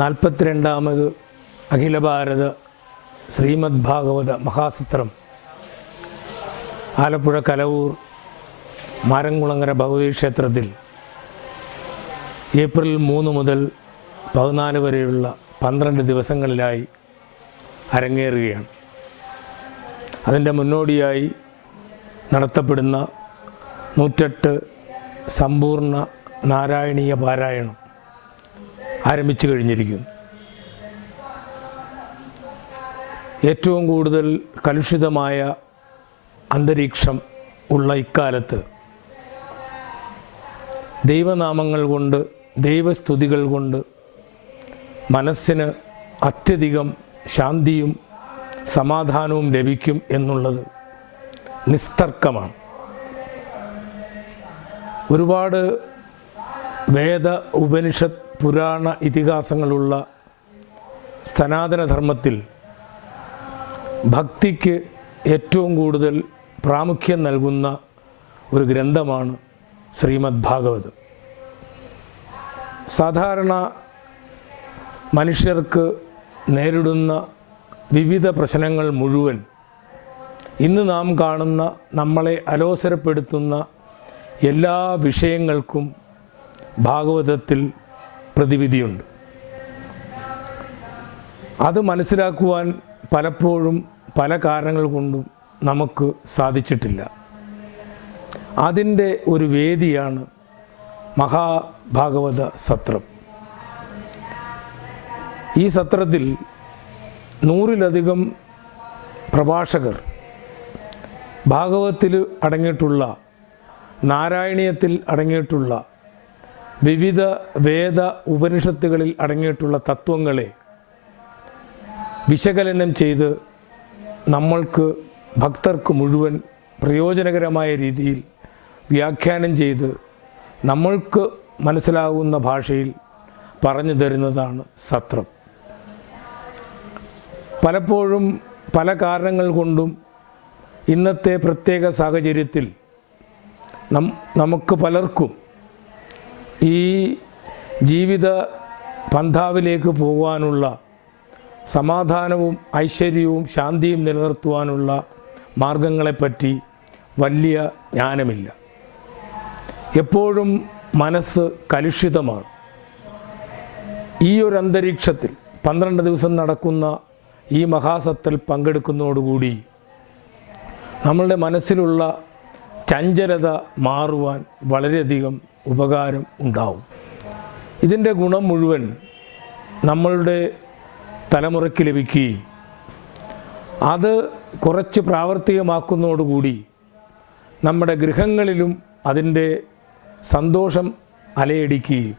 42ാമത് അഖില ഭാരത ശ്രീമദ് ഭാഗവത മഹാസത്രം ആലപ്പുഴ കലവൂർ മാരംകുളങ്ങര ഭഗവതി ക്ഷേത്രത്തിൽ ഏപ്രിൽ 3 മുതൽ 14 വരെയുള്ള 12 ദിവസങ്ങളിലായി അരങ്ങേറുകയാണ്. അതിൻ്റെ മുന്നോടിയായി നടത്തപ്പെടുന്ന 108 സമ്പൂർണ്ണ നാരായണീയ പാരായണം ആരംഭിച്ചു കഴിഞ്ഞിരിക്കുന്നു. ഏറ്റവും കൂടുതൽ കലുഷിതമായ അന്തരീക്ഷം ഉള്ള ഇക്കാലത്ത് ദൈവനാമങ്ങൾ കൊണ്ട്, ദൈവസ്തുതികൾ കൊണ്ട് മനസ്സിന് അത്യധികം ശാന്തിയും സമാധാനവും ലഭിക്കും എന്നുള്ളത് നിസ്തർക്കമാണ്. ഒരുപാട് വേദ, ഉപനിഷത്ത്, പുരാണ ഇതിഹാസങ്ങളുള്ള സനാതനധർമ്മത്തിൽ ഭക്തിക്ക് ഏറ്റവും കൂടുതൽ പ്രാമുഖ്യം നൽകുന്ന ഒരു ഗ്രന്ഥമാണ് ശ്രീമദ് ഭാഗവതം. സാധാരണ മനുഷ്യർക്ക് നേരിടുന്ന വിവിധ പ്രശ്നങ്ങൾ മുഴുവൻ ഇന്ന് നാം കാണുന്ന, നമ്മളെ അലോസരപ്പെടുത്തുന്ന എല്ലാ വിഷയങ്ങൾക്കും ഭാഗവതത്തിൽ പ്രതിവിധിയുണ്ട്. അത് മനസ്സിലാക്കുവാൻ പലപ്പോഴും പല കാരണങ്ങൾ കൊണ്ടും നമുക്ക് സാധിച്ചിട്ടില്ല. അതിൻ്റെ ഒരു വേദിയാണ് മഹാഭാഗവത സത്രം. ഈ സത്രത്തിൽ 100-ലധികം പ്രഭാഷകർ ഭാഗവതത്തിൽ അടങ്ങിയിട്ടുള്ള, നാരായണീയത്തിൽ അടങ്ങിയിട്ടുള്ള, വിവിധ വേദ ഉപനിഷത്തുകളിൽ അടങ്ങിയിട്ടുള്ള തത്വങ്ങളെ വിശകലനം ചെയ്ത് നമ്മൾക്ക്, ഭക്തർക്ക് മുഴുവൻ പ്രയോജനകരമായ രീതിയിൽ വ്യാഖ്യാനം ചെയ്ത് നമ്മൾക്ക് മനസ്സിലാകുന്ന ഭാഷയിൽ പറഞ്ഞു തരുന്നതാണ് സത്രം. പലപ്പോഴും പല കാരണങ്ങൾ കൊണ്ടും ഇന്നത്തെ പ്രത്യേക സാഹചര്യത്തിൽ നമുക്ക് പലർക്കും ഈ ജീവിത പന്ഥാവിലേക്ക് പോകാനുള്ള സമാധാനവും ഐശ്വര്യവും ശാന്തിയും നിലനിർത്തുവാനുള്ള മാർഗങ്ങളെപ്പറ്റി വലിയ ജ്ഞാനമില്ല. എപ്പോഴും മനസ്സ് കലുഷിതമാണ്. ഈ ഒരു അന്തരീക്ഷത്തിൽ 12 ദിവസം നടക്കുന്ന ഈ മഹാസത്തിൽ പങ്കെടുക്കുന്നതോടുകൂടി നമ്മളുടെ മനസ്സിലുള്ള ചഞ്ചലത മാറുവാൻ വളരെയധികം ഉപകാരം ഉണ്ടാവും. ഇതിൻ്റെ ഗുണം മുഴുവൻ നമ്മളുടെ തലമുറയ്ക്ക് ലഭിക്കുകയും അത് കുറച്ച് പ്രാവർത്തികമാക്കുന്നതോടുകൂടി നമ്മുടെ ഗൃഹങ്ങളിലും അതിൻ്റെ സന്തോഷം അലയടിക്കുകയും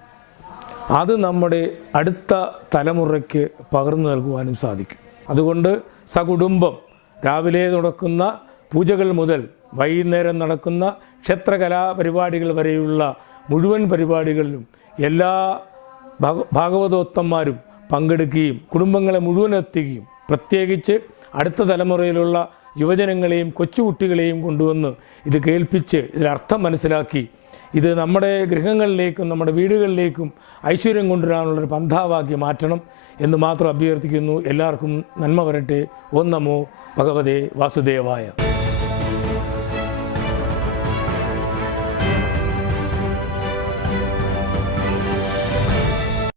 അത് നമ്മുടെ അടുത്ത തലമുറയ്ക്ക് പകർന്നു നൽകുവാനും സാധിക്കും. അതുകൊണ്ട് സകുടുംബം രാവിലെ നടക്കുന്ന പൂജകൾ മുതൽ വൈകുന്നേരം നടക്കുന്ന ക്ഷേത്രകലാപരിപാടികൾ വരെയുള്ള മുഴുവൻ പരിപാടികളിലും എല്ലാ ഭാഗവതോത്തന്മാരും പങ്കെടുക്കുകയും കുടുംബങ്ങളെ മുഴുവൻ എത്തിക്കുകയും പ്രത്യേകിച്ച് അടുത്ത തലമുറയിലുള്ള യുവജനങ്ങളെയും കൊച്ചുകുട്ടികളെയും കൊണ്ടുവന്ന് ഇത് കേൾപ്പിച്ച് ഇതിലർത്ഥം മനസ്സിലാക്കി ഇത് നമ്മുടെ ഗൃഹങ്ങളിലേക്കും നമ്മുടെ വീടുകളിലേക്കും ഐശ്വര്യം കൊണ്ടുവരാനുള്ളൊരു പന്ഥാവാക്കി മാറ്റണം എന്ന് മാത്രം അഭ്യർത്ഥിക്കുന്നു. എല്ലാവർക്കും നന്മ വരട്ടെ. ഓം നമോ ഭഗവതേ വാസുദേവായ.